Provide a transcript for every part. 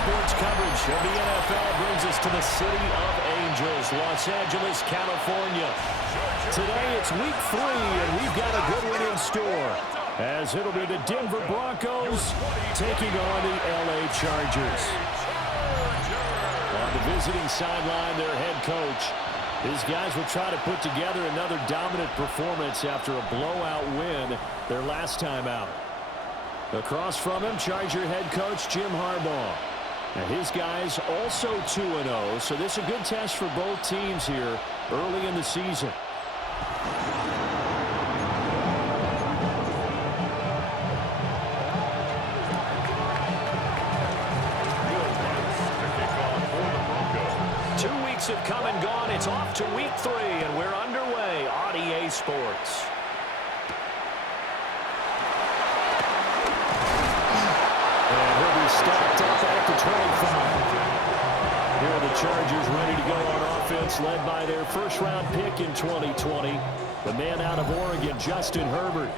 sports coverage of the NFL brings us to the City of Angels, Los Angeles, California. Today it's week 3, and we've got a good one in store, as it'll be the Denver Broncos taking on the LA Chargers. On the visiting sideline, their head coach. These guys will try to put together another dominant performance after a blowout win their last time out. Across from him, Charger head coach Jim Harbaugh. And his guys also 2-0, so this is a good test for both teams here early in the season. Have come and gone. It's off to week 3, and we're underway on EA Sports. And he'll be stopped up at the 25. Here are the Chargers ready to go on offense, led by their first-round pick in 2020, the man out of Oregon, Justin Herbert.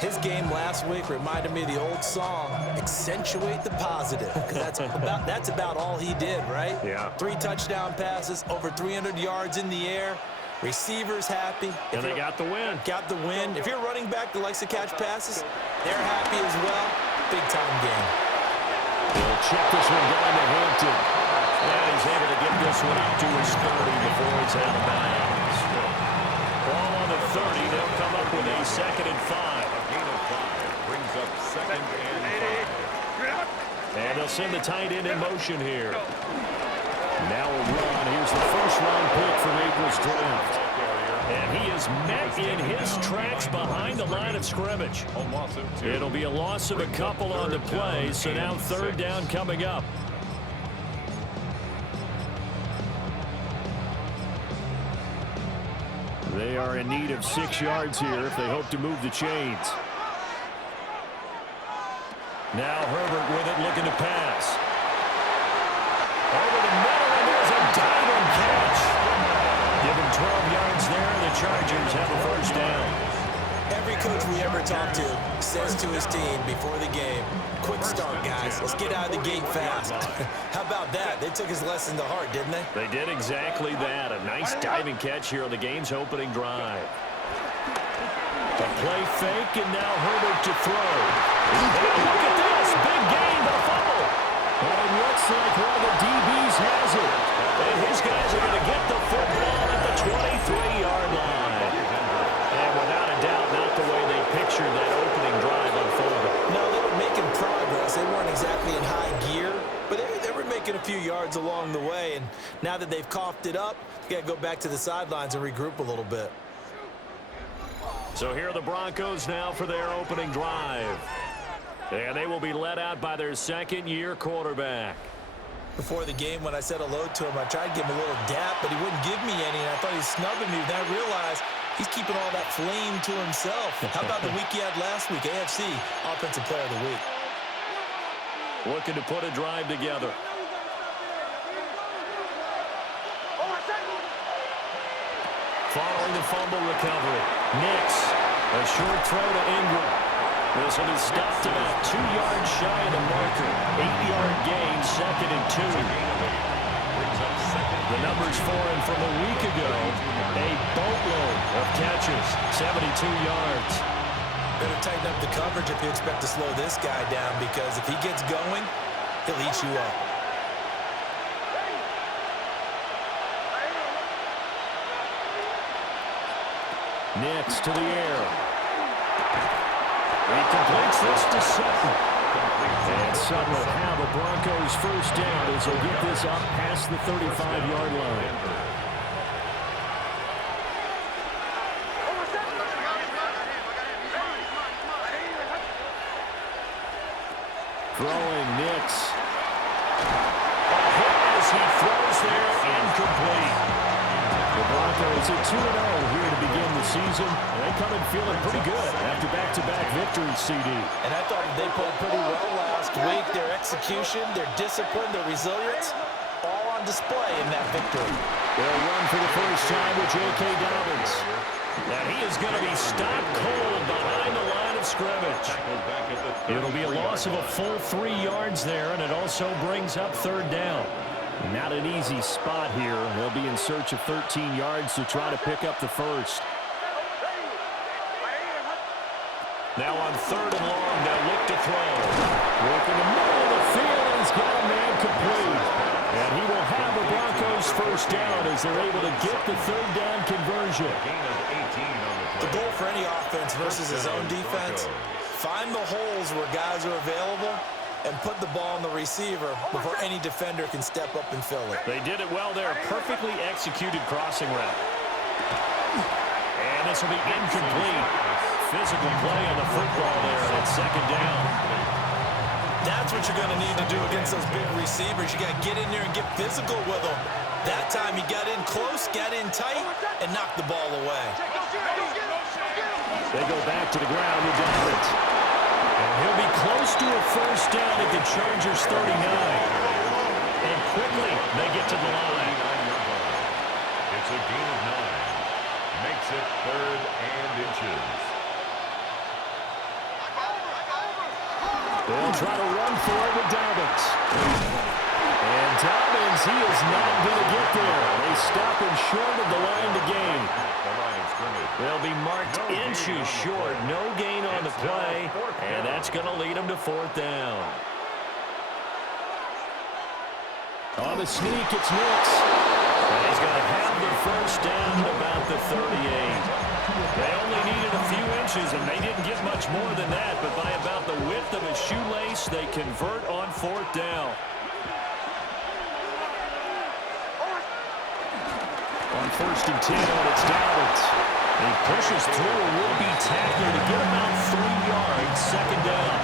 His game last week reminded me of the old song, Accentuate the Positive. That's about all he did, right? Yeah. 3 touchdown passes, over 300 yards in the air. Receivers happy. And they got the win. Got the win. If you're a running back that likes to catch passes, they're happy as well. Big-time game. They'll check this one down to Hampton. And he's able to get this one out to his 30 before he's out of bounds. Ball on the 30. They'll come up with a 2nd and 5. Brings up 2nd and 5. And they'll send the tight end in motion here. Now a run. Here's the first-round pick from April's draft. And he is met in his tracks behind the line of scrimmage. It'll be a loss of a couple on the play, so now 3rd down coming up. They are in need of 6 yards here if they hope to move the chains. Now Herbert with it, looking to pass. Over the middle, and there's a diving catch. Give him 12 yards there, and the Chargers have a first down. Every coach we ever talk to says to his team before the game, quick start, guys. Let's get out of the gate fast. How about that? They took his lesson to heart, didn't they? They did exactly that. A nice diving catch here on the game's opening drive. A play fake, and now Herbert to throw. And look at this. Big gain, but a fumble. But it looks like one of the DBs has it. And his guys are going to get the football at the 23-yard line. And without a doubt, not the way they pictured that opening drive unfolded. No, they were making progress. They weren't exactly in high gear, but they were making a few yards along the way. And now that they've coughed it up, you got to go back to the sidelines and regroup a little bit. So here are the Broncos now for their opening drive. And they will be led out by their 2nd-year quarterback. Before the game, when I said hello to him, I tried to give him a little dap, but he wouldn't give me any, and I thought he was snubbing me. Then I realized he's keeping all that flame to himself. How about the week he had last week? AFC Offensive Player of the Week. Looking to put a drive together. Following the fumble recovery. Nix, a short throw to Ingram. This one is stopped about 2 yards shy of the marker. 8-yard gain, 2nd and 2. The numbers for him from a week ago, a boatload of catches, 72 yards. Better tighten up the coverage if you expect to slow this guy down, because if he gets going, he'll eat you up. Nix to the air. He completes this to Sutton. And Sutton will have a Broncos first down as he'll get this up past the 35-yard line. Throwing Nix. A hit as he throws there, incomplete. The Broncos at 2-0 here to begin the season. They come in feeling pretty good after back-to-back victories, CD. And I thought they played pretty well last week. Their execution, their discipline, their resilience, all on display in that victory. They'll run for the first time with J.K. Dobbins. And he is going to be stopped cold behind the line of of scrimmage. It'll be a loss of a full 3 yards there, and it also brings up third down. Not an easy spot here. They'll be in search of 13 yards to try to pick up the first. Now on third and long, they'll look to throw. Working the middle of the field, and he's got a man complete. And he will have the Broncos first down as they're able to get the third down conversion. The goal for any offense versus his own defense, find the holes where guys are available and put the ball on the receiver before any defender can step up and fill it. They did it well there. Perfectly executed crossing route. And this will be incomplete. Physical play on the football there, and it's second down. That's what you're going to need to do against those big receivers. You got to get in there and get physical with them. That time he got in close, got in tight, and knocked the ball away. They go back to the ground with Dobbins. And he'll be close to a first down at the Chargers' 39. And quickly they get to the line. It's a gain of 9. Makes it 3rd and inches. They'll try to run for it with Dobbins. And Dobbins, he is not going to get there. They stop him short of the line to gain. They'll be marked inches short. No gain on the play, and that's going to lead them to fourth down. On the sneak, it's Nix. And he's going to have the first down at about the 38. They only needed a few inches, and they didn't get much more than that, but by about the width of a shoelace, they convert on fourth down. On 1st and 10, it's Dobbins. He pushes through a would-be tackler to get about 3 yards, second down.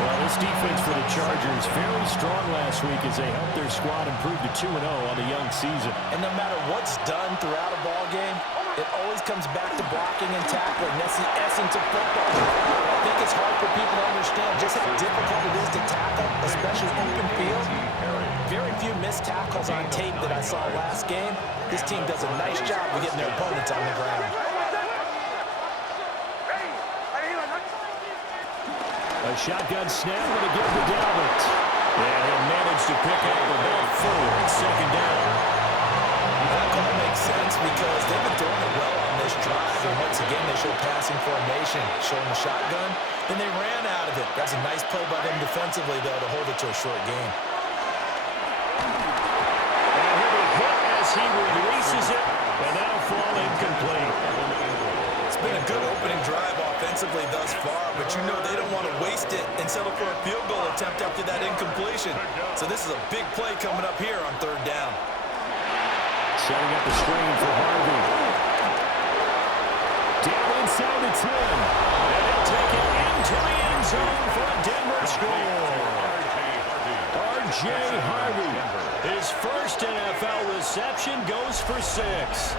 Well, this defense for the Chargers very strong last week as they helped their squad improve to 2-0 on the young season. And no matter what's done throughout a ball game, it always comes back to blocking and tackling. That's the essence of football. I think it's hard for people to understand just how difficult it is to tackle, especially open field. Very few missed tackles on tape that I saw last game. This team does a nice job of getting their opponents on the ground. A shotgun snap and a give to Dobbins. And he'll manage to pick up about 4 at second down. That call makes sense because they've been throwing it well on this drive. And once again, they showed passing formation, showing the shotgun. Then they ran out of it. That's a nice play by them defensively, though, to hold it to a short game. And he'll be hit as he releases it, and that'll fall incomplete. It's been a good opening drive offensively thus far, but you know they don't want to waste it and settle for a field goal attempt after that incompletion. So this is a big play coming up here on third down. Setting up the screen for Harvey. Down inside the 10. And he'll take it into the end zone for a Denver score. R.J. Harvey. His first NFL reception goes for 6.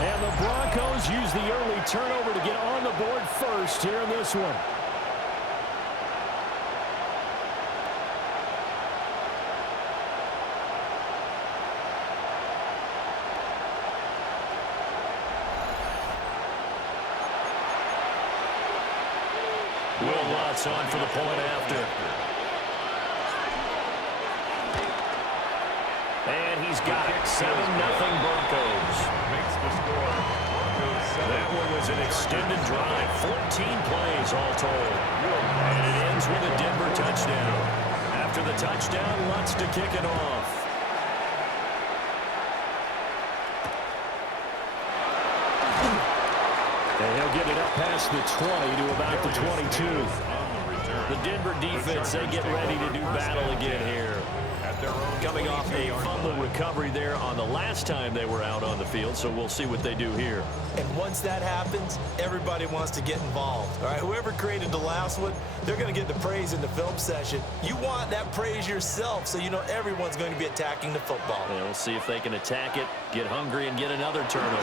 And the Broncos use the early turnover to get on the board first here in this one. Will Lutz on for the point after. And he's got it. 7-0 Broncos. Makes the score. That one was an extended drive. 14 plays all told. And it ends with a Denver touchdown. After the touchdown, Lutz to kick it off. And he'll get it up past the 20 to about the 22. The Denver defense, they get ready to do battle again here. Coming off a fumble recovery there on the last time they were out on the field, so we'll see what they do here. And once that happens, everybody wants to get involved. All right, whoever created the last one, they're going to get the praise in the film session. You want that praise yourself, so you know everyone's going to be attacking the football. Yeah, we'll see if they can attack it, get hungry, and get another turnover.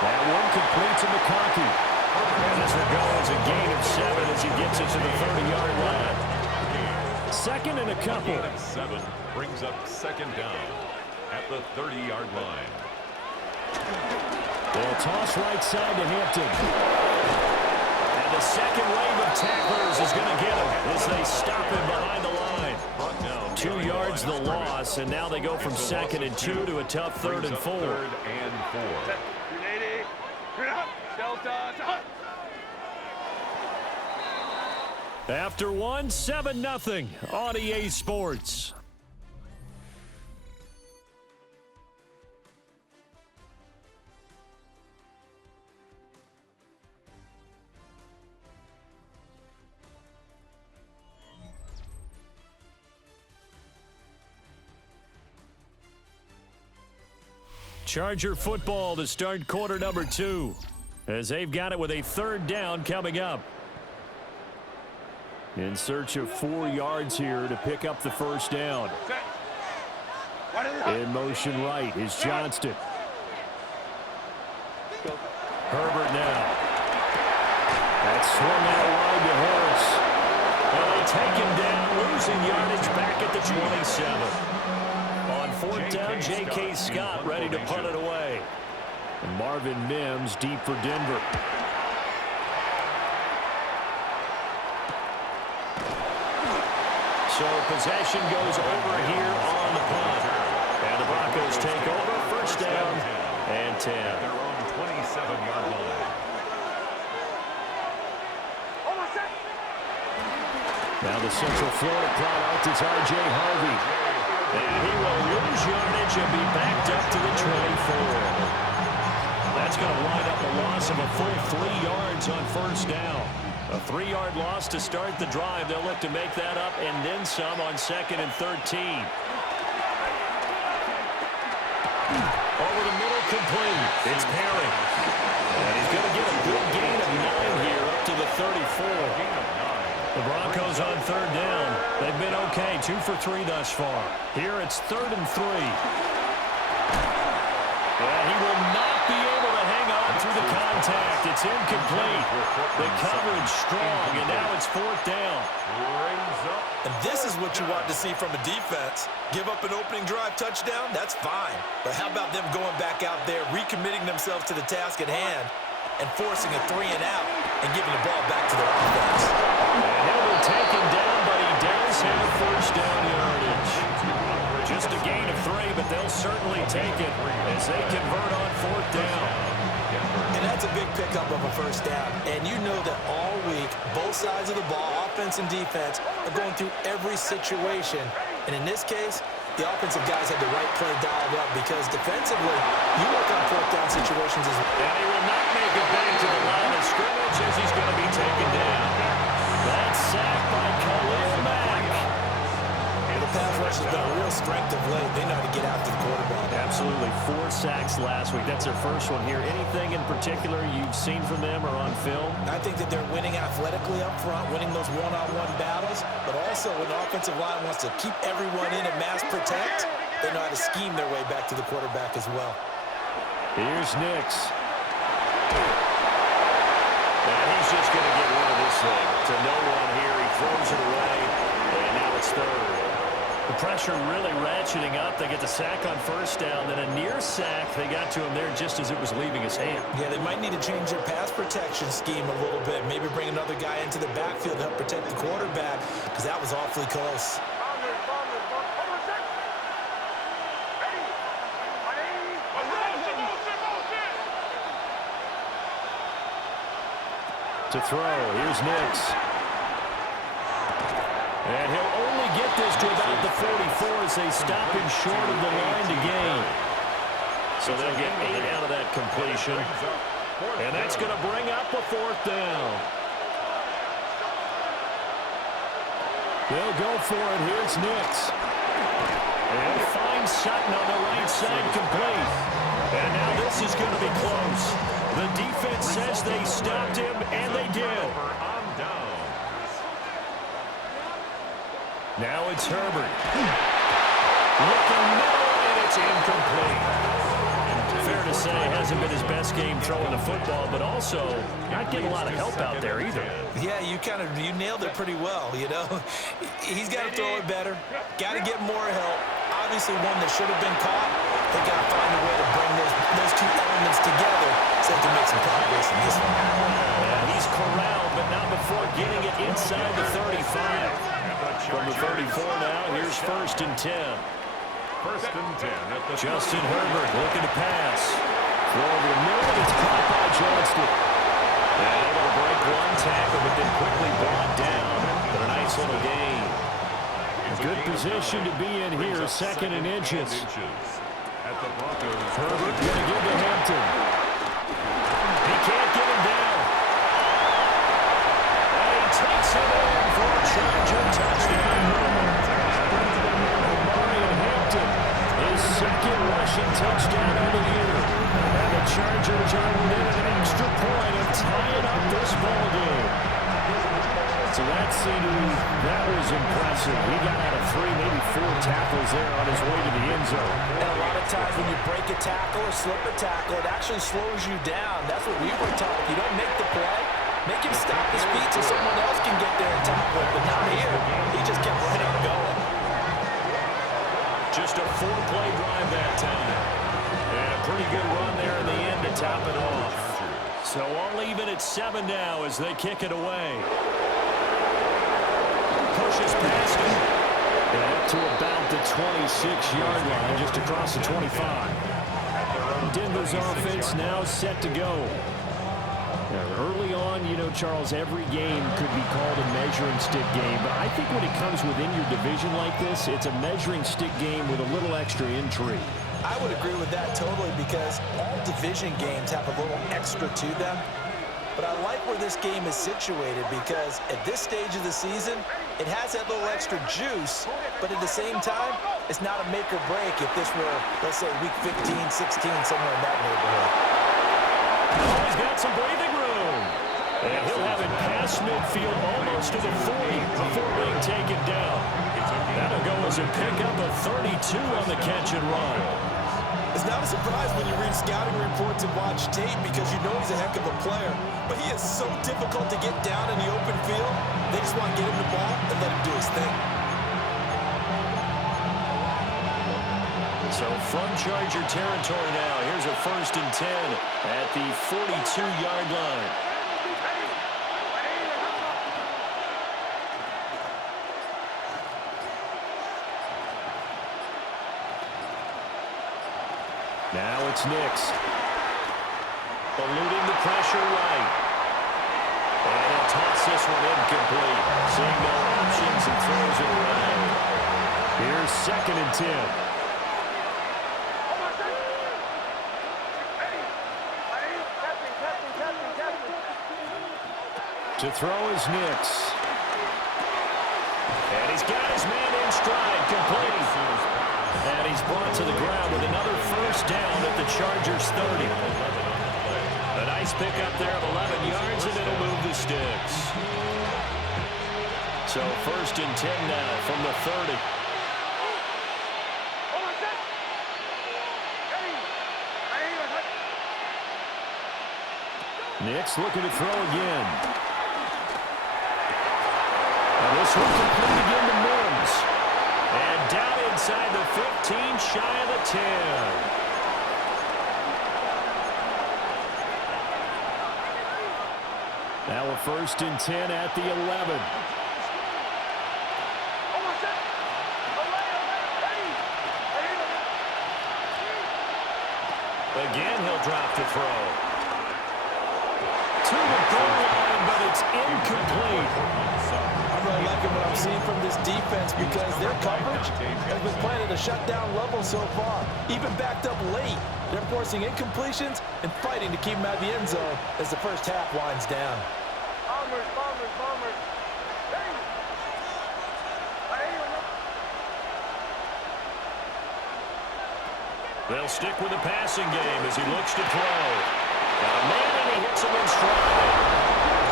That one complete to McConkey. And this will go as a gain of 7 as he gets it to the 30-yard line. Second and a couple. Gain of 7 brings up second down at the 30-yard line. They'll toss right side to Hampton. And the second wave of tacklers is going to get him as they stop him behind the line. 2 yards the loss, and now they go from 2nd and 2 to a tough 3rd and 4. After one, 7-0 on EA Sports. Charger football to start quarter number 2, as they've got it with a 3rd down coming up. In search of 4 yards here to pick up the 1st down. In motion right is Johnston. Herbert now. That's swung out wide to Harris. And they take him down, losing yardage back at the 27. On 4th down, J.K. Scott ready to punt it away. And Marvin Mims deep for Denver. So possession goes over here on the punt. And the Broncos take over, 1st down and 10. Their own 27-yard line. Now the Central Florida product is R.J. Harvey. And he will lose yardage and be backed up to the 24. That's going to wind up a loss of a full 3 yards on 1st down. A 3-yard loss to start the drive. They'll look to make that up and then some on 2nd and 13. Over the middle, complete. It's Perry. And he's going to get a good gain of 9 here up to the 34. The Broncos on 3rd down. They've been okay, 2 for 3 thus far. Here it's 3rd and 3. And he will not be able to hang on through the contact. It's incomplete. The coverage strong, and now it's 4th down. And this is what you want to see from a defense. Give up an opening drive touchdown, that's fine. But how about them going back out there, recommitting themselves to the task at hand, and forcing a 3-and-out and giving the ball back to their offense. And he'll be taken down, but he does have 1st down yardage. Just a gain of 3, but they'll certainly take it as they convert on 4th down. And that's a big pickup of a 1st down. And you know that all week, both sides of the ball, offense and defense, are going through every situation. And in this case, the offensive guys had the right play dialed up because defensively, you work on 4th down situations as well. And he will not make it back to the line of scrimmage as he's going to be taken down. That's sacked by Khalil Mack. And the pass rush has been a real strength of late. They know how to get out to the quarterback. Absolutely. 4 sacks last week. That's their first one here. Anything in particular you've seen from them or on film? I think that they're winning athletically up front, winning those one-on-one battles, but also when the offensive line wants to keep everyone in and mass protect, they know how to scheme their way back to the quarterback as well. Here's Nix. And he's just going to get rid of this thing to no one here. He throws it away, and now it's 3rd. The pressure really ratcheting up. They get the sack on 1st down, then a near sack. They got to him there just as it was leaving his hand. Yeah, they might need to change their pass protection scheme a little bit. Maybe bring another guy into the backfield to help protect the quarterback because that was awfully close. To throw, here's Nix. And he'll only get this to about the 44 as they stop him short of the line to gain. So they'll get 8 out of that completion. And that's going to bring up a 4th down. They'll go for it. Here's Nix. And finds Sutton on the right side complete. And now this is going to be close. The defense says they stopped him, and they did. Now it's Herbert. Looking middle, and it's incomplete. Fair to say, hasn't been his best game throwing the football, but also not getting a lot of help out there either. Yeah, you nailed it pretty well, you know. He's got to throw it better. Got to get more help. Obviously one that should have been caught. They got to find a way to bring those two elements together so they can make some progress in this one. And he's corralled, but not before getting it inside the 35. From the 34 now, here's 1st and 10. 1st and 10 at the Justin Herbert looking to pass. Throw over the middle, and it's caught by Johnston. And able to break one tackle, but then quickly brought down. But a nice little gain. Good position to be in here, 2nd and inches. At the Broncos. Herbert going to give to Hampton. He can't get him down. And he takes it in for a Charger touchdown. Marion Hampton, his 2nd rushing touchdown of the year. And the Chargers are within an extra point of tying up this ball game. So that was impressive. He got out of 3, maybe 4 tackles there on his way to the end zone. And a lot of times when you break a tackle or slip a tackle, it actually slows you down. That's what we were taught. If you don't make the play, make him stop his feet so someone else can get there and tackle it. But not here. He just kept running and going. Just a 4-play drive that time. And a pretty good run there in the end to top it off. So all even at 7 now as they kick it away. Pushes past him. And up to about the 26-yard line, just across the 25. Denver's offense now set to go. Now, early on, you know, Charles, every game could be called a measuring stick game. But I think when it comes within your division like this, it's a measuring stick game with a little extra intrigue. I would agree with that totally because all division games have a little extra to them. But I like where this game is situated because at this stage of the season, it has that little extra juice, but at the same time, it's not a make or break if this were, let's say, week 15, 16, somewhere in that neighborhood. Oh, he's got some breathing room. And he'll have it past midfield almost to the 40 before being taken down. That'll go as a pickup of 32 on the catch and run. It's not a surprise when you read scouting reports and watch tape because you know he's a heck of a player. But he is so difficult to get down in the open field. They just want to get him the ball and let him do his thing. So from Charger territory now, here's a 1st and 10 at the 42-yard line. Now it's Nix. Eluding the pressure right. And he'll toss this one incomplete. Seeing no options and throws it away. Here's 2nd and 10. To throw is Nix. And he's got his man in stride, complete. And he's brought to the ground with another 1st down at the Chargers 30. A nice pickup there of 11 yards, and it'll move the sticks. So 1st and 10 now from the 30. Nix looking to throw again. And this one complete again to Mims. And down inside the 15, shy of the 10. Now a 1st and 10 at the 11. Again, he'll drop the throw. To the goal line, but it's incomplete. I'm really liking what I'm seeing from this defense because their coverage has been playing at a shutdown level so far. Even backed up late, they're forcing incompletions and fighting to keep them out of the end zone as the first half winds down. They'll stick with the passing game as he looks to throw. Got a man and he hits him in stride.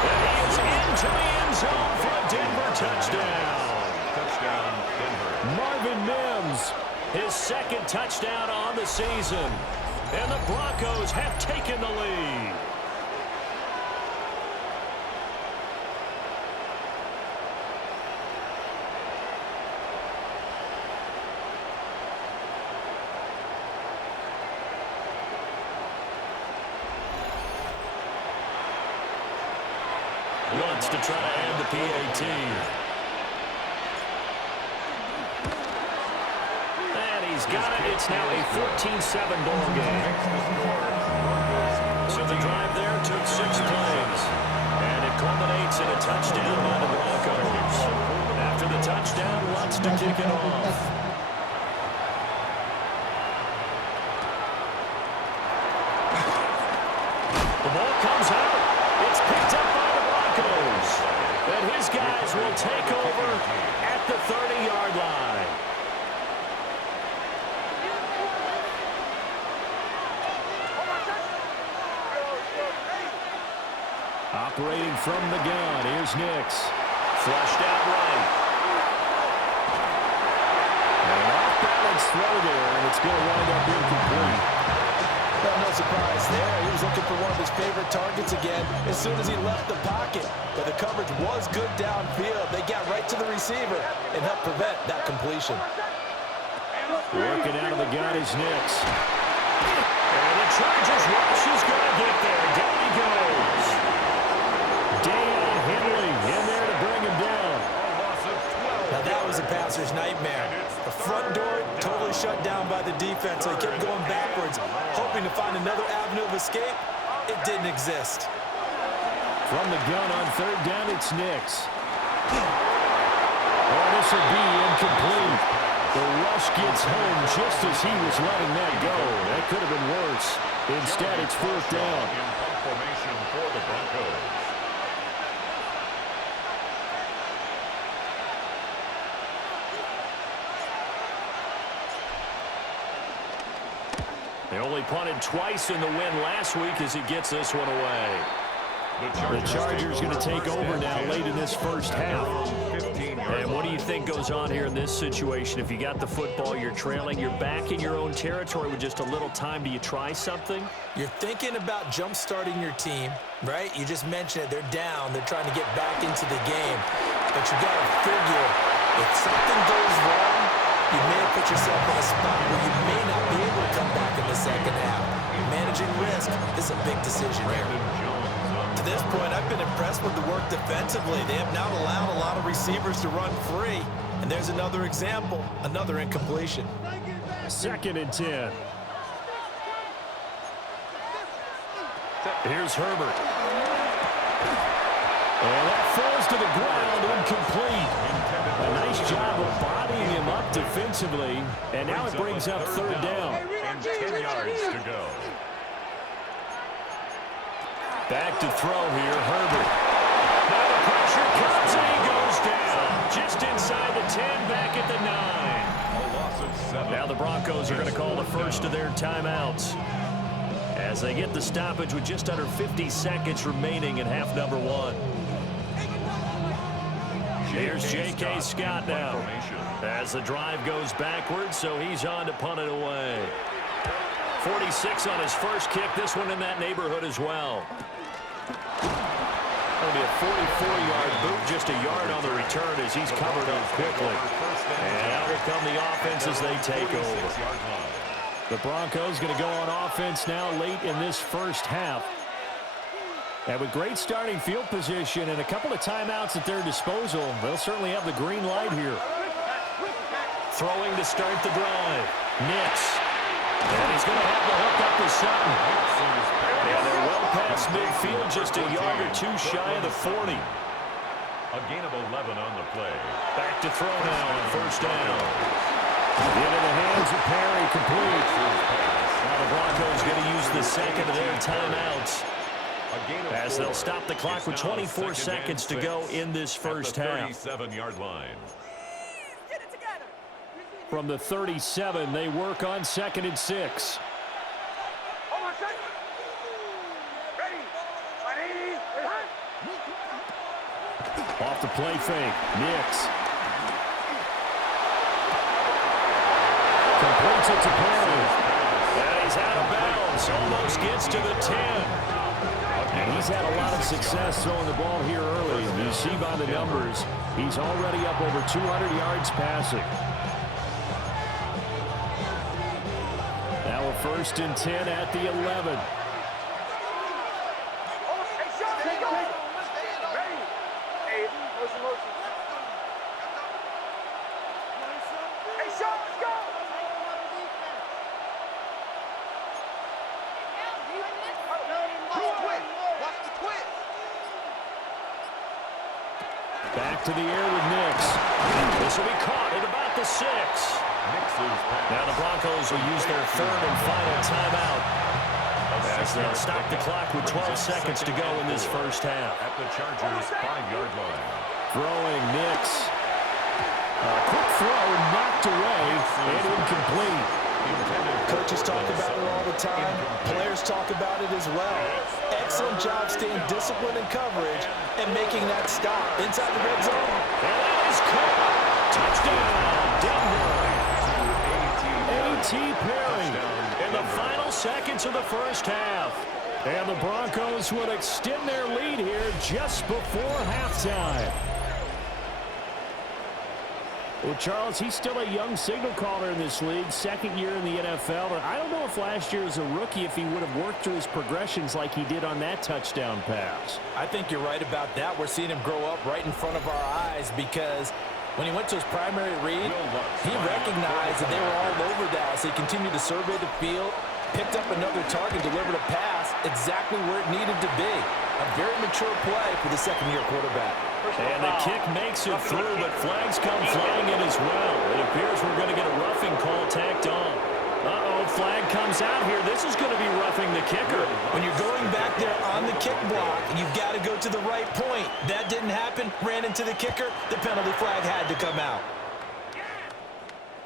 And he is into the end zone for a Denver touchdown. Touchdown, Denver. Marvin Mims, his 2nd touchdown on the season. And the Broncos have taken the lead. yards to try to add the PAT. And he's got it. It's now a 14-7 ball game. So the drive there took 6 plays. And it culminates in a touchdown by the Broncos. After the touchdown, wants to kick it off. The ball comes out. It's picked up by the Broncos. And his guys will take over at the 30-yard line. Operating from the gun, here's Nix. Flushed out right. And an off-balance throw there, and it's going to wind up incomplete. Well, no surprise there. He was looking for one of his favorite targets again as soon as he left the pocket. But the coverage was good downfield. They got right to the receiver and helped prevent that completion. Working out of the gun is Nix. And the Chargers rush is going to get there. Down he goes. Dan Henley in there to bring him down. Now that was a passer's nightmare. The front door totally shut down by the defense, so he kept going backwards, hoping to find another avenue of escape. It didn't exist. From the gun on 3rd down, it's Nix. Oh, this will be incomplete. The rush gets home just as he was letting that go. That could have been worse. Instead, it's 4th down. In punt formation for the Broncos. They only punted twice in the win last week as he gets this one away. The Chargers going to take over now late in this first half. And what do you think goes on here in this situation? If you got the football, you're trailing, you're back in your own territory with just a little time. Do you try something? You're thinking about jump-starting your team, right? You just mentioned it. They're down. They're trying to get back into the game. But you got to figure if something goes wrong, you may have put yourself in a spot where you may not be able to come back in the second half. Managing risk is a big decision here. To this point, I've been impressed with the work defensively. They have not allowed a lot of receivers to run free. And there's another example, another incompletion. 2nd and 10. Here's Herbert. And that falls to the ground, incomplete. A nice job of bodying him up defensively. And now it brings up 3rd down. And 10 yards to go. Back to throw here, Herbert. Now the pressure comes and he goes down. Just inside the 10, back at the 9. A loss of 7. Now the Broncos are going to call the first of their timeouts as they get the stoppage with just under 50 seconds remaining in half number 1. Here's J.K. Scott now as the drive goes backwards, so he's on to punt it away. 46 on his first kick, this one in that neighborhood as well. Only a 44-yard boot, just a yard on the return as he's covered up quickly. And out will come the offense as they take over. The Broncos going to go on offense now late in this first half. And with great starting field position and a couple of timeouts at their disposal, they'll certainly have the green light here. Throwing to start the drive. Nix. And he's going to have the hook up to Sutton. Yeah, they're well past midfield, just a yard or two shy of the 40. A gain of 11 on the play. Back to throw now on 1st down. Into the hands of Perry, complete. Now the Broncos going to use the second of their timeouts as they'll stop the clock with 24 seconds to go in this first half. 37-yard line. From the 37, they work on 2nd and 6. Off the play fake, Nix. Completes it to Perry. And he's out of bounds, almost gets to the 10. And he's had a lot of success throwing the ball here early. You see by the numbers, he's already up over 200 yards passing. Now a 1st and 10 at the 11. back to the air with Nix. This will be caught at about the 6. Now the Broncos will use their third and final timeout as they'll stop the clock with 12 seconds to go in this first half. At the Chargers' 5-yard line. Throwing Nix. A quick throw knocked away and incomplete. Coaches talk about it all the time. Players talk about it as well. Excellent job staying disciplined in coverage and making that stop inside the red zone. And that is caught. Touchdown, Denver. A.T. Perry in the final seconds of the first half. And the Broncos would extend their lead here just before halftime. Well, Charles, he's still a young signal caller in this league, second year in the NFL. But I don't know if last year as a rookie, if he would have worked through his progressions like he did on that touchdown pass. I think you're right about that. We're seeing him grow up right in front of our eyes because when he went to his primary read, he recognized that they were all over that. So he continued to survey the field, picked up another target, delivered a pass exactly where it needed to be. A very mature play for the second-year quarterback. And the kick makes it through, but flags come flying in as well. It appears we're going to get a roughing call tacked on. Uh-oh, flag comes out here. This is going to be roughing the kicker. When you're going back there on the kick block, you've got to go to the right point. That didn't happen. Ran into the kicker. The penalty flag had to come out.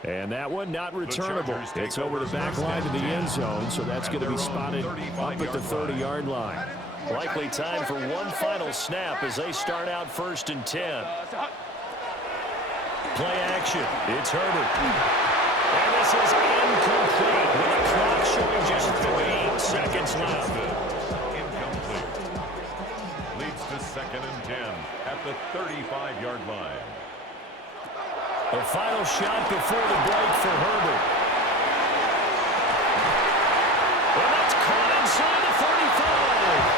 And that one not returnable. It's over the back line to the end zone, so that's going to be spotted up at the 30-yard line. Likely time for one final snap as they start out 1st and 10. Play action. It's Herbert. And this is incomplete with the clock showing just 3 seconds left. Incomplete. Leads to 2nd and 10 at the 35-yard line. The final shot before the break for Herbert. And that's caught inside the 35.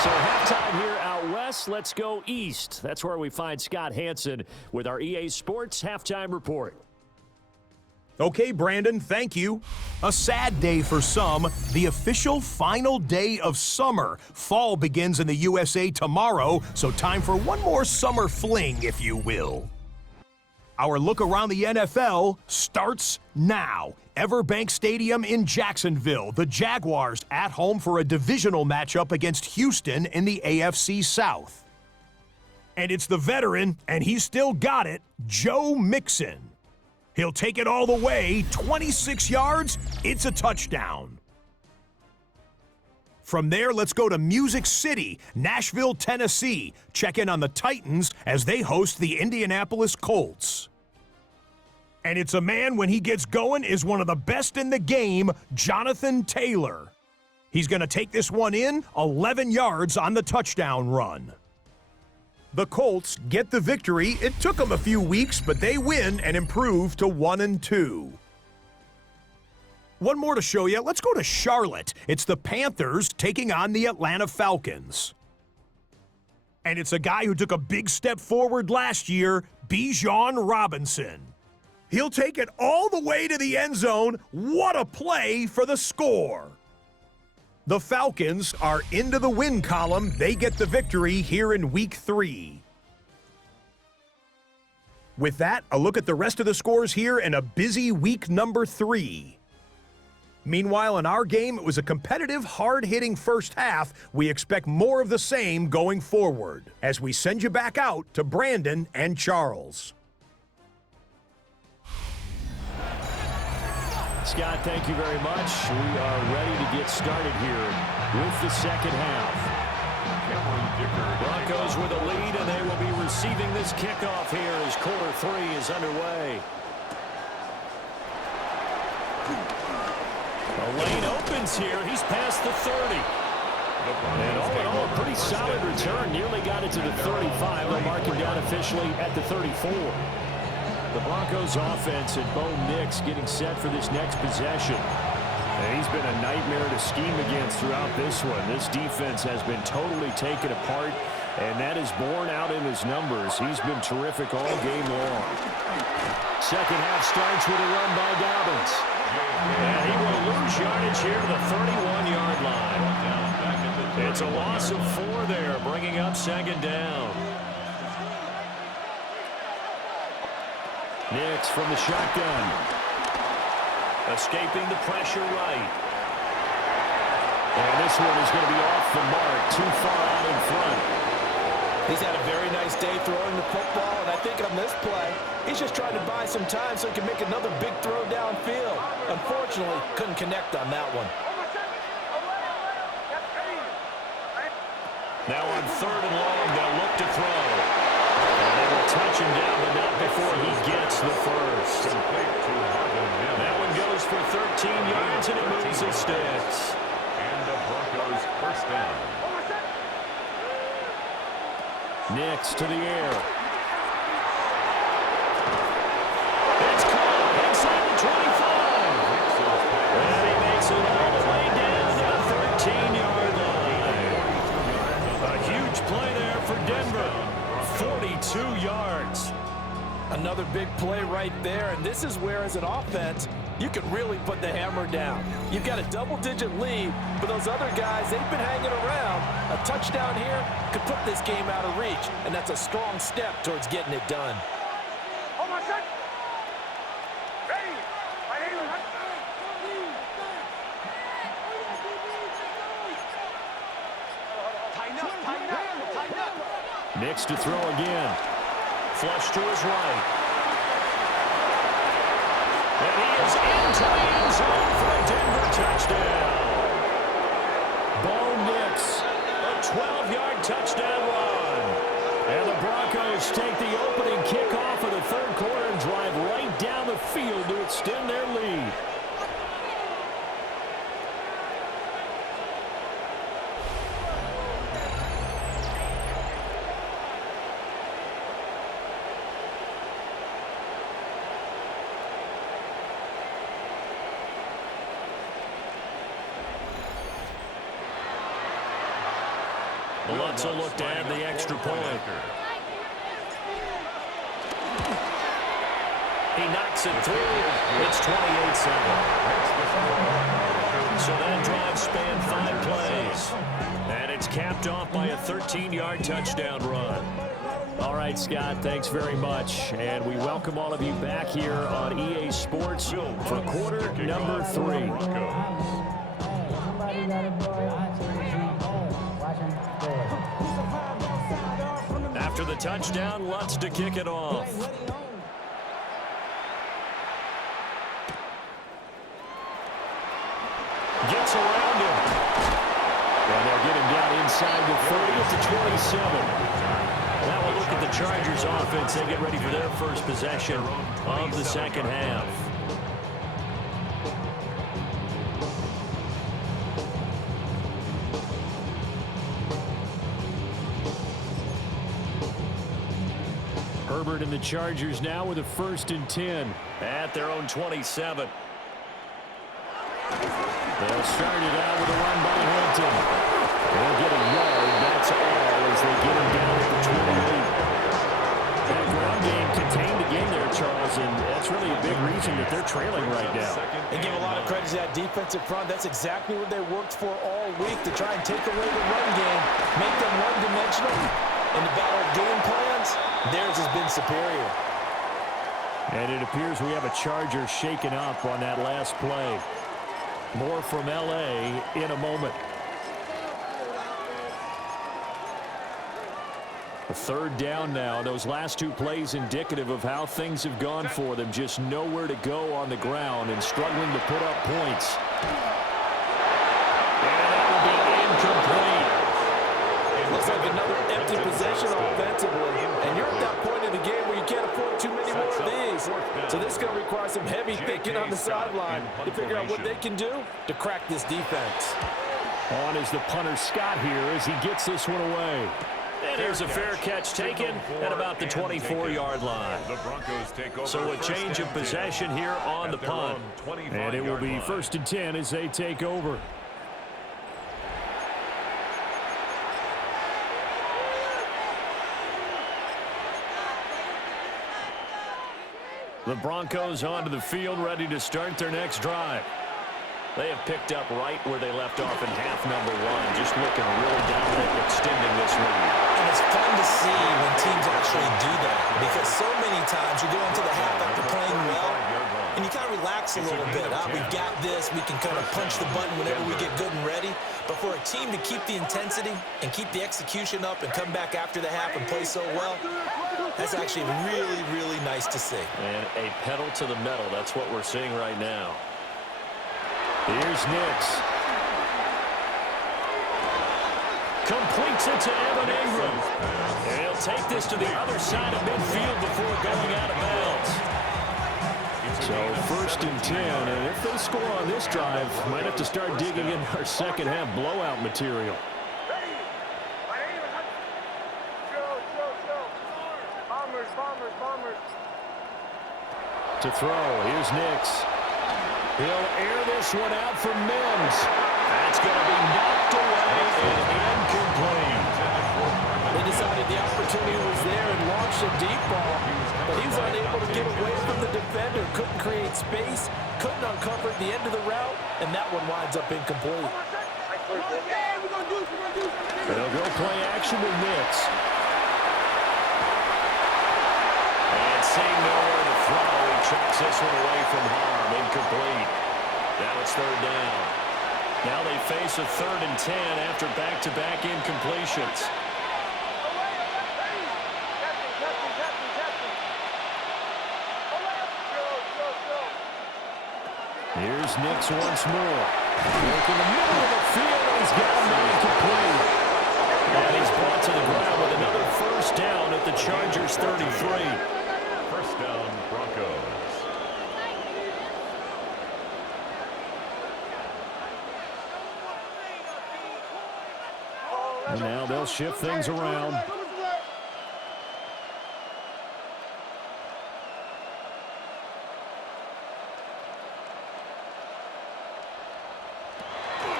So halftime here out west. Let's go east. That's where we find Scott Hansen with our EA Sports Halftime Report. Okay, Brandon, thank you. A sad day for some, the official final day of summer. Fall begins in the USA tomorrow, so time for one more summer fling, if you will. Our look around the NFL starts now. Everbank Stadium in Jacksonville. The Jaguars at home for a divisional matchup against Houston in the AFC South. And it's the veteran, and he's still got it, Joe Mixon. He'll take it all the way, 26 yards, it's a touchdown. From there, let's go to Music City, Nashville, Tennessee. Check in on the Titans as they host the Indianapolis Colts. And it's a man, when he gets going, is one of the best in the game, Jonathan Taylor. He's going to take this one in, 11 yards on the touchdown run. The Colts get the victory. It took them a few weeks, but they win and improve to 1-2. One more to show you. Let's go to Charlotte. It's the Panthers taking on the Atlanta Falcons. And it's a guy who took a big step forward last year, Bijan Robinson. He'll take it all the way to the end zone. What a play for the score. The Falcons are into the win column. They get the victory here in Week 3. With that, a look at the rest of the scores here in a busy week number 3. Meanwhile, in our game, it was a competitive, hard-hitting first half. We expect more of the same going forward as we send you back out to Brandon and Charles. Scott, thank you very much. We are ready to get started here with the second half. Broncos with a lead, and they will be receiving this kickoff here as quarter 3 is underway. The lane opens here. He's past the 30. And all in all, a pretty solid return. Nearly got it to the 35. They'll mark him down officially at the 34. The Broncos offense and Bo Nix getting set for this next possession. And he's been a nightmare to scheme against throughout this one. This defense has been totally taken apart, and that is borne out in his numbers. He's been terrific all game long. Second half starts with a run by Dobbins. And he will lose yardage here to the 31-yard line. It's a loss of 4 there, bringing up second down. Nix from the shotgun. Escaping the pressure right. And this one is going to be off the mark, too far out in front. He's had a very nice day throwing the football, and I think on this play, he's just trying to buy some time so he can make another big throw downfield. Unfortunately, couldn't connect on that one. Now on 3rd and long, they'll look to throw. And they will touch him down, but not before he gets the first. That one goes for 13 yards, and it moves his sticks. And the Broncos first down. Nix to the air. It's caught inside the 25. And he makes it all the way down to the 13-yard line. A huge play there for Denver. 42 yards. Another big play right there, and this is where, as an offense, you can really put the hammer down. You've got a double-digit lead, but those other guys, they've been hanging around. A touchdown here could put this game out of reach, and that's a strong step towards getting it done. Nix to throw again. Flush to his right. And he is into the end zone for a Denver touchdown. Bo Nix, a 12-yard touchdown run. And the Broncos take the opening kickoff of the 3rd quarter and drive right down the field to extend their lead. Lutz will look to add the extra point. He knocks it through. It's 28-7. So that drive spanned 5 plays. And it's capped off by a 13-yard touchdown run. All right, Scott, thanks very much. And we welcome all of you back here on EA Sports for quarter number 3. After the touchdown, Lutz to kick it off. Gets around him. And they'll get him down inside the 30 at the 27. Now we'll look at the Chargers offense. They get ready for their first possession of the second half. Herbert and the Chargers now with a 1st and 10 at their own 27. They'll start it out with a run by Hampton. They'll get a yard, that's all, as they get him down at the 28. That ground game contained the game there, Charles, and that's really a big reason that they're trailing right now. They give a lot of credit to that defensive front. That's exactly what they worked for all week, to try and take away the run game, make them one-dimensional. In the battle of game plans, theirs has been superior. And it appears we have a Charger shaken up on that last play. More from L.A. in a moment. A 3rd down now. Those last 2 plays indicative of how things have gone for them. Just nowhere to go on the ground and struggling to put up points. And that will be incomplete. It looks like another empty possession offensively. And you're at that point in the game where you can't afford too many more of these. So this is going to require some heavy thinking on the sideline to figure out what they can do to crack this defense. On is the punter Scott here as he gets this one away. And here's a fair catch taken at about the 24-yard line. So a change of possession here on the punt. And it will be 1st and 10 as they take over. The Broncos onto the field, ready to start their next drive. They have picked up right where they left off in half number one, just looking really dominant, extending this lead. And it's fun to see when teams actually do that, because so many times you go into the half after playing well, and you kind of relax a little bit. We've got this. We can kind of punch the button whenever we get good and ready. But for a team to keep the intensity and keep the execution up and come back after the half and play so well, that's actually really, really nice to see. And a pedal to the metal. That's what we're seeing right now. Here's Nix. Completes it to Evan Ingram. And he'll take this to the other side of midfield before going out of bounds. So 1st and 10, and if they score on this drive, might have to start digging in our second half blowout material. To throw, here's Nix. He'll air this one out for Mims. That's going to be knocked away and incomplete. They decided the opportunity was there and launched a deep ball, but he was unable to get away from the defender. Couldn't create space, couldn't uncover the end of the route, and that one winds up incomplete. They'll go play action with Nix. And seeing nowhere to throw, he chucks this one away from harm. Incomplete. Now it's 3rd down. Now they face a 3rd and 10 after back-to-back incompletions. Here's Nix once more. Work in the middle of the field, and he's got him incomplete. And he's brought to the ground with another 1st down at the Chargers' 33. 1st down, Broncos. And now they'll shift things around.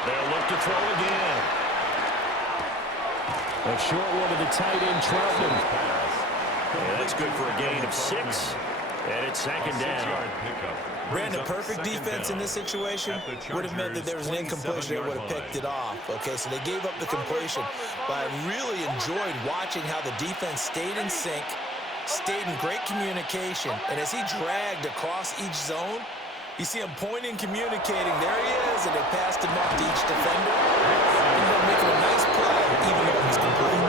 They'll look to throw again. A short one to the tight end, Troutman. Yeah, that's good for a gain of 6. And it's 2nd down. Brandon, perfect defense in this situation would have meant that there was an incompletion. They would have picked it off. Okay, so they gave up the completion. But I really enjoyed watching how the defense stayed in sync, stayed in great communication. And as he dragged across each zone, you see him pointing, communicating. There he is, and they passed him off to each defender. And they're making a nice play, even though he's complete.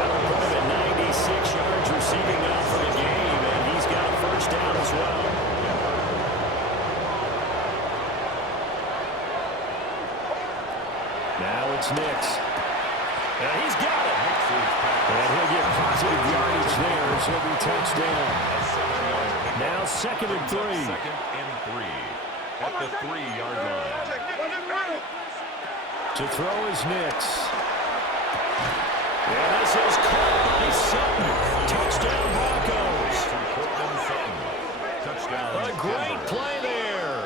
That'll put him at 96 yards receiving now for the game, and he's got a 1st down as well. Now it's Nix. And he's got it. And he'll get positive yardage there as he'll be touchdown. Now 2nd and 3. 2nd and 3 at the 3-yard line. To throw is Nix. And this is caught by Sutton. Touchdown Broncos. Touchdown. A great play there.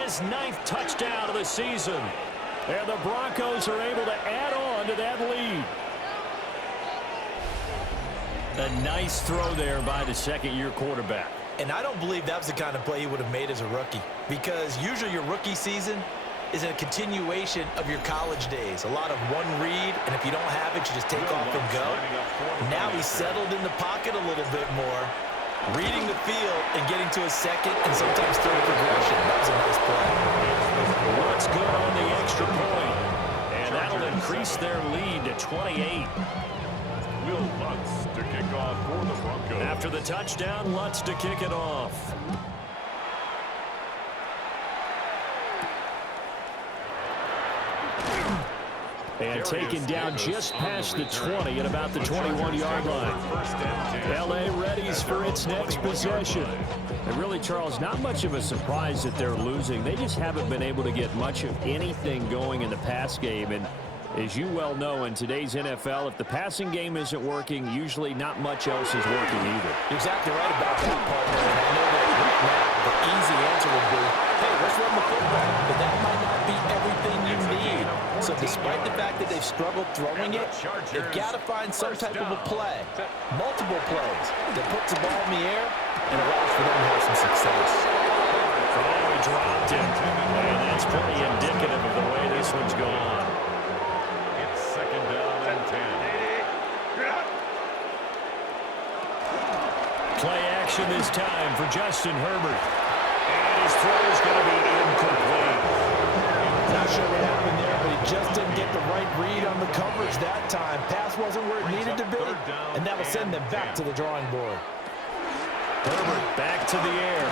His 9th touchdown of the season. And the Broncos are able to add on to that lead. A nice throw there by the 2nd-year quarterback. And I don't believe that was the kind of play he would have made as a rookie, because usually your rookie season is a continuation of your college days. A lot of one read, and if you don't have it, you just take off and go. Now he's settled in the pocket a little bit more, reading the field and getting to a 2nd and sometimes 3rd progression. That was a nice play. What's good on the extra point? And that'll increase their lead to 28. Will Lutz to kick off for the Broncos. After the touchdown, Lutz to kick it off. And taken down just past the 20 at about the 21-yard line. L.A. readies for its next possession. And really, Charles, not much of a surprise that they're losing. They just haven't been able to get much of anything going in the pass game. And as you well know, in today's NFL, if the passing game isn't working, usually not much else is working either. You're exactly right about that, partner. And I know that right now the easy answer would be, hey, let's run the football. But that might not be everything you need. So despite the fact that they've struggled throwing it, they've got to find some type of a play, multiple plays, that puts the ball in the air and allows for them to have some success. Oh, he dropped it. And that's pretty indicative of the way this one's gone. It's second down and 10. Play action this time for Justin Herbert. And his throw is going to be incomplete. Not sure what happened there, but he just didn't get the right read on the coverage that time. Pass wasn't where it needed to be, and that will send them back to the drawing board. Herbert back to the air.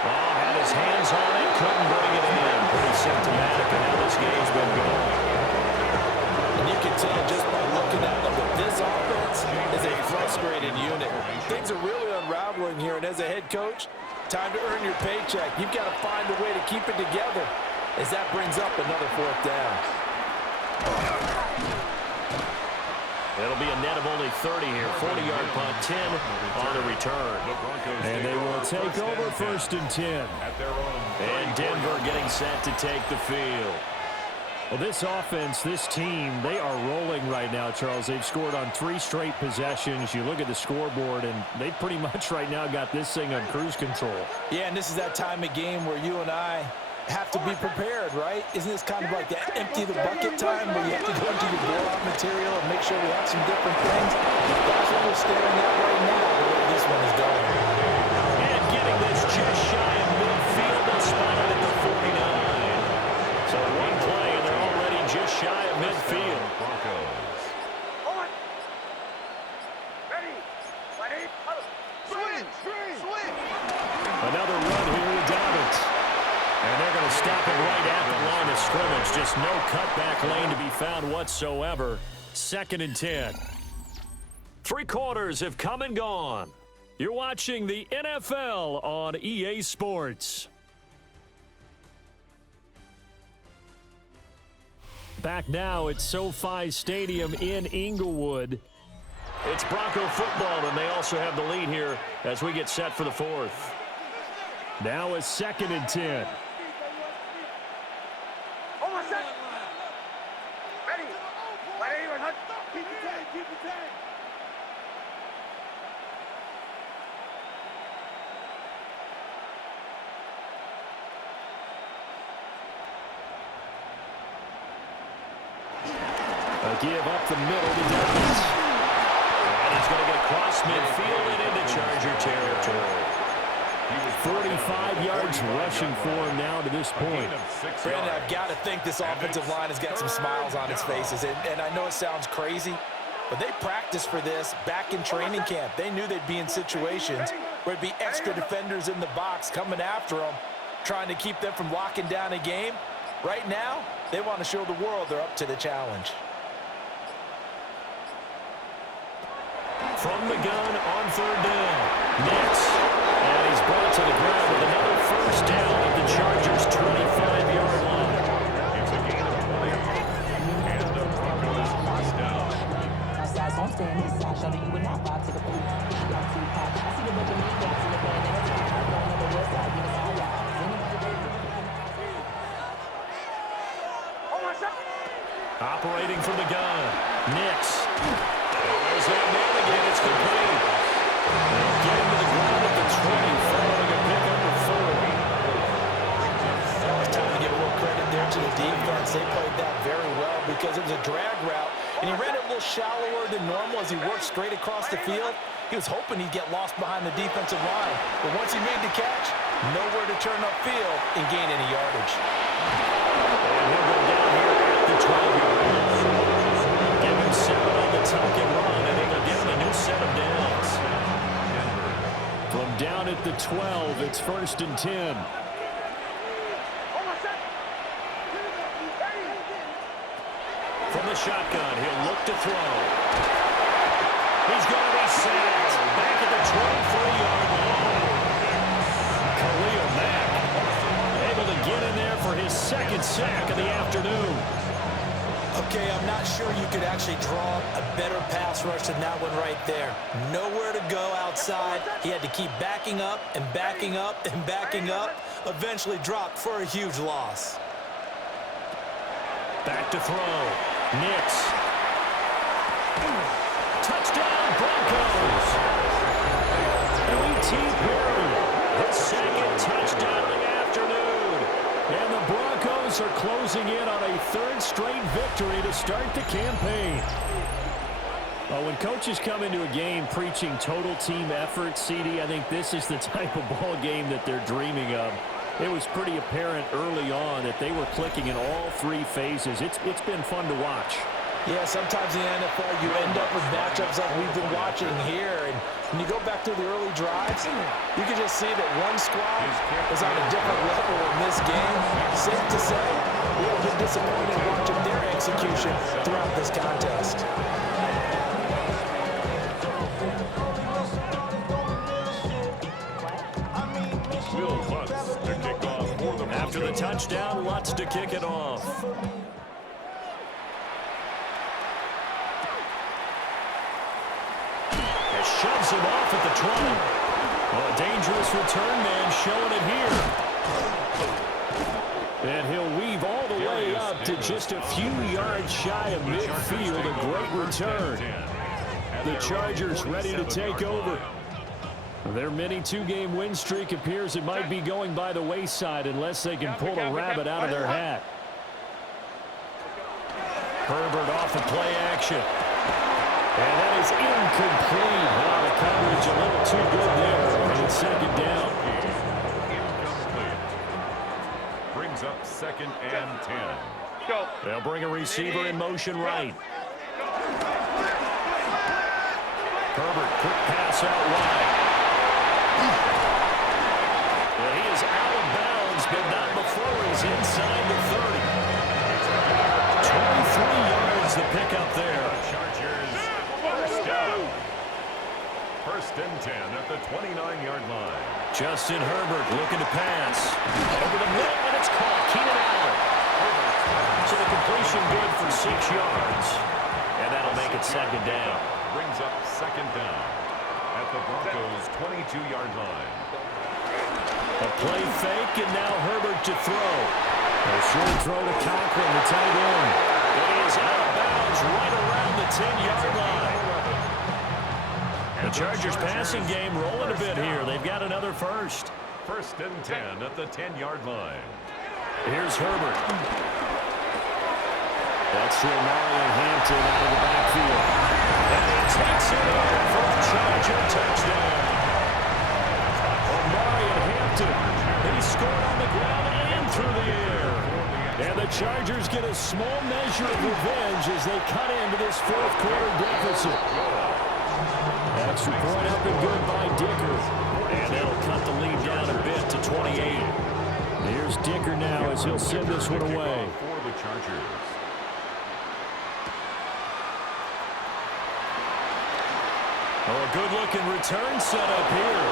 Oh, had his hands on it, couldn't bring it in. Pretty symptomatic of how this game's been going. And you can tell just by looking at them that this offense is a frustrated unit. Things are really unraveling here, and as a head coach, time to earn your paycheck. You've got to find a way to keep it together as that brings up another fourth down. It'll be a net of only 30 here. 40-yard punt, 10 on the return. And they will take over first and 10. And Denver getting set to take the field. Well, this offense, this team, they are rolling right now, Charles. They've scored on 3 straight possessions. You look at the scoreboard, and they pretty much right now got this thing on cruise control. Yeah, and this is that time of game where you and I have to be prepared, right? Isn't this kind of like that empty the bucket time where you have to go into your blowout material and make sure we have some different things? That's what we're staring at right now, the way this one is going. And getting this just shy of midfield and spotted at the 49. So one play, and they're already just shy of midfield. Broncos. Another run here with Dobbins. And they're going to stop it right at the line of scrimmage. Just no cutback lane to be found whatsoever. Second and 10. 3 quarters have come and gone. You're watching the NFL on EA Sports. Back now at SoFi Stadium in Inglewood. It's Bronco football, and they also have the lead here as we get set for the fourth. Now it's second and 10. A give up the middle to Dobbins. And he's going to get across midfield and into Charger territory. 45 yards rushing for him now to this point. Brandon, I've got to think this offensive line has got some smiles on its faces. And I know it sounds crazy, but they practiced for this back in training camp. They knew they'd be in situations where it'd be extra defenders in the box coming after them, trying to keep them from locking down a game. Right now, they want to show the world they're up to the challenge. From the gun on third down. Nix. And he's brought to the ground with another first down at the Chargers' 25-yard line. It's a gain of 20. And the Broncos first down. Operating from the gun. Nix. There's that man again. It's complete. They'll get him to the ground at the 20, following a pick number 4. It's time to give a little credit there to the defense. They played that very well because it was a drag route, and he ran it a little shallower than normal as he worked straight across the field. He was hoping he'd get lost behind the defensive line, but once he made the catch, nowhere to turn upfield and gain any yardage. And he'll go down here at the 12-yard line. Give him 7 on the tuck and run, and it'll give him a new set of downs. From down at the 12, it's first and 10. From the shotgun, he'll look to throw. He's going to be sacked back at the 23-yard line. Khalil Mack able to get in there for his second sack of the afternoon. Okay, I'm not sure you could actually draw a better pass rush than that one right there. Nowhere to go outside. He had to keep backing up and backing up and backing up. Eventually dropped for a huge loss. Back to throw. Nix. Touchdown, Broncos. A.T. Perry, his second touchdown of the afternoon. And the Broncos Broncos are closing in on a third straight victory to start the campaign. Well, when coaches come into a game preaching total team effort, CD, I think this is the type of ball game that they're dreaming of. It was pretty apparent early on that they were clicking in all three phases. It's been fun to watch. Yeah, sometimes in the NFL you end up with matchups like we've been watching here. And when you go back to the early drives, you can just see that one squad is on a different level in this game. Safe to say, we have been disappointed watching their execution throughout this contest. After the touchdown, Lutz to kick it off. It shoves him off at the 20. Well, a dangerous return man showing it here. And he'll weave all the way up to just a few yards shy of midfield. A great return. The Chargers ready to take over. Their mini two-game win streak appears it might be going by the wayside unless they can pull a rabbit out of their hat. Herbert off of play action. And that is incomplete. Well, the coverage a little too good there. And it's second down. Incomplete. Brings up 2nd and 10. They'll bring a receiver in motion right. Herbert, quick pass out wide. Well, he is out of bounds, but not before he's inside the 30. 23 yards to pick up there. Chargers, first down. 1st and 10 at the 29-yard line. Justin Herbert looking to pass. Over the middle, and it's caught. Keenan Allen. So the completion good for 6 yards. And that'll make it second down. Brings up 2nd down at the Broncos' 22-yard line. A play fake, and now Herbert to throw. A short throw to Conklin, the tight end. It is out of bounds right around the 10-yard line. The Chargers passing game rolling a bit here. They've got another first. 1st and 10 at the 10-yard line. Here's Herbert. That's to Marion Hampton out of the backfield. And he takes it in for a Charger touchdown. Marion Hampton, he scored on the ground and through the air. And the Chargers get a small measure of revenge as they cut into this fourth quarter deficit. Extra point up and good by Dicker. And that'll cut the lead down a bit to 28. Here's Dicker now as he'll send this one away. For the Chargers. Oh, a good-looking return set up here.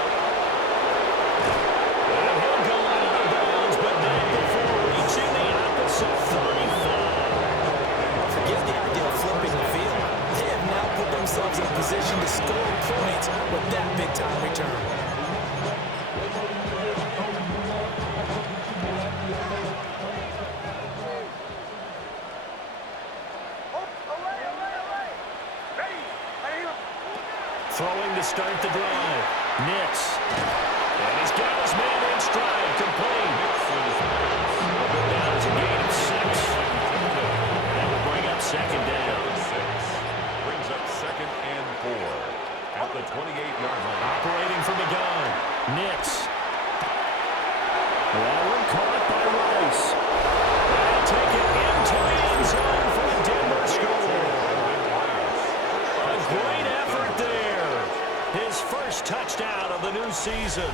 And he'll go out of bounds, but not before reaching the opposite 35. Forget the idea of flipping the field. They have now put themselves in a position to score points with that big-time return. Throwing to start the drive. Nix. And he's got his man in stride. Complete. Down as a gain of 6. That will bring up second down. 6. Brings up 2nd and 4 at the 28-yard line. Operating from the gun. Nix. That one caught by Rice. They'll take it into the end zone for a Denver score. A great effort there. His first touchdown of the new season.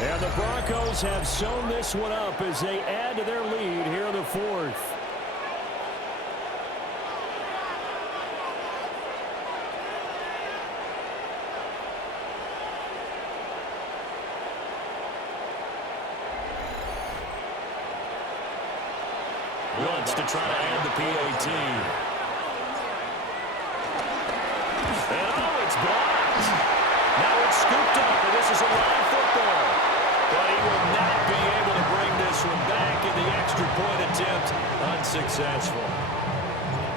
And the Broncos have sewn this one up as they add to their lead here in the fourth. Wants to try to add the PAT. And oh, it's blocked. Now it's scooped up, and this is a live football. But he will not be able to bring this one back in the extra point attempt. Unsuccessful.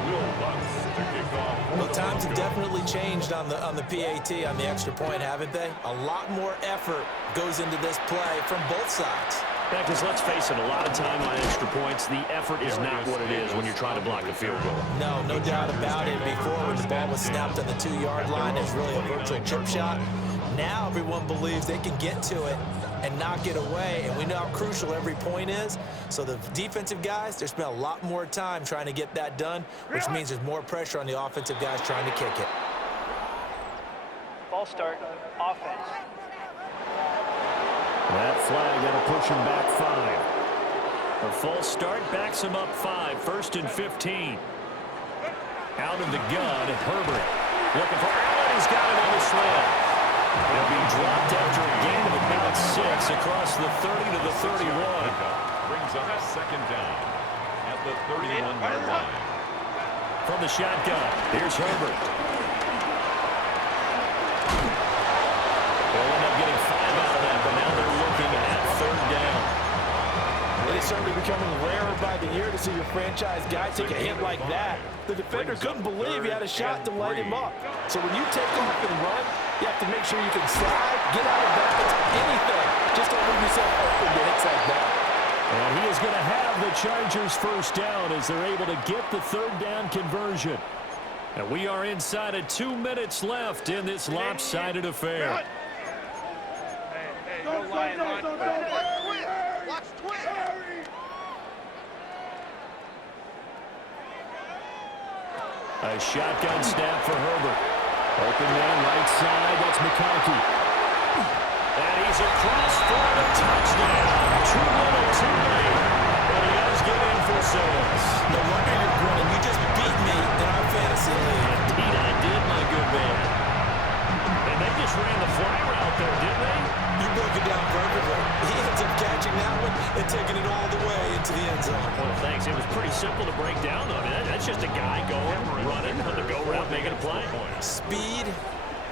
Will Lutz to kick off. Well, times have definitely changed on the PAT, on the extra point, haven't they? A lot more effort goes into this play from both sides. Yeah, because let's face it, a lot of time on extra points, the effort is not what it is when you're trying to block a field goal. No doubt about it. Before, when the ball was snapped on the 2-yard line, it's really a virtual chip shot. Now everyone believes they can get to it and knock it away, and we know how crucial every point is. So the defensive guys, they spent a lot more time trying to get that done, which means there's more pressure on the offensive guys trying to kick it. Ball start, offense. That flag that'll push him back 5. A false start backs him up 5. 1st and 15. Out of the gun, Herbert. Looking for Allen. He's got it on the slam. He'll be dropped after a gain of about 6 across the 30 to the 31. Brings up a second down at the 31-yard line. From the shotgun, here's Herbert. They'll end up getting 5 out of that, but now they're looking at 3rd down. It is certainly becoming rarer by the year to see your franchise guy take a hit like that. The defender couldn't believe he had a shot to light him up. So when you take off and run, you have to make sure you can slide, get out of bounds, anything. Just don't leave yourself open to hits like that. And he is going to have the Chargers 1st down as they're able to get the 3rd down conversion. And we are inside of 2 minutes left in this lopsided affair. A shotgun snap for Herbert. Open man right side. That's McConkey. And he's across for the touchdown. Too little, too late. But he does get in for six. No wonder you're grinning. You just beat me in our fantasy league. Indeed I did, my good man. And they just ran the fly route there, didn't they? You broke it down perfectly. He ends up catching that one and taking it all the way into the end zone. Well, thanks. It was pretty simple to break down, though. I mean, that's just a guy going, running on the go route, making a play. Speed,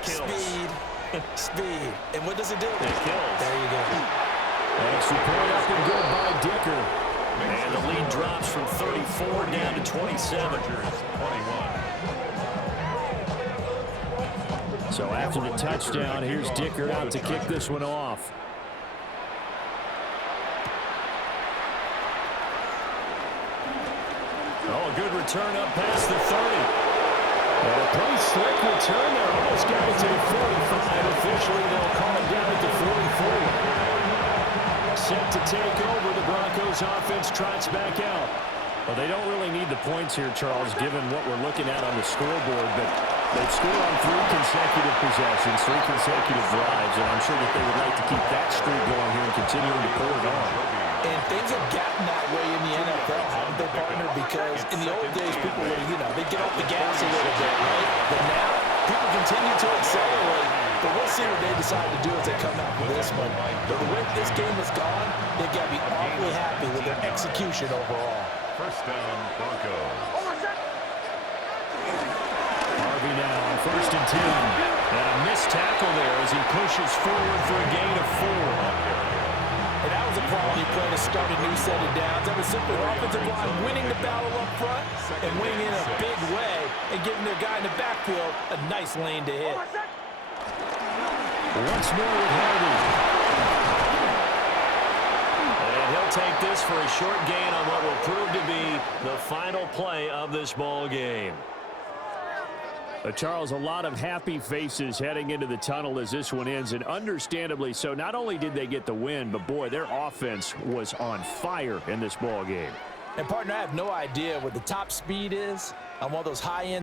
Kills. speed, speed. And what does it do? It kills. There you go. Extra point up and good by Dicker. And the lead drops from 34 down to 27. 21. So after the touchdown, here's Dicker out to kick this one off. Oh, a good return up past the 30. And a pretty slick return there. Almost got it to the 45. Officially, they'll call him down at the 44. Set to take over. The Broncos offense trots back out. Well, they don't really need the points here, Charles, given what we're looking at on the scoreboard. But they've scored on 3 consecutive possessions, 3 consecutive drives, and I'm sure that they would like to keep that streak going here and continuing to pour it on. And things have gotten that way in the NFL, haven't they, partner? Because in the old days, people would, they'd get off the gas a little bit, right? But now, people continue to accelerate. But we'll see what they decide to do as they come out for this one. But the way this game has gone, they've got to be awfully happy with their execution overall. 1st down, Broncos. Harvey now on 1st and 10. And a missed tackle there as he pushes forward for a gain of 4. And that was a quality play to start a new set of downs. That was simply offensive line winning the battle up front and winning in a big way and giving their guy in the backfield a nice lane to hit. Once more with Harvey. And he'll take this for a short gain on what will prove to be the final play of this ball game. Charles, a lot of happy faces heading into the tunnel as this one ends, and understandably so. Not only did they get the win, but boy, their offense was on fire in this ball game. And partner, I have no idea what the top speed is on one of those high-end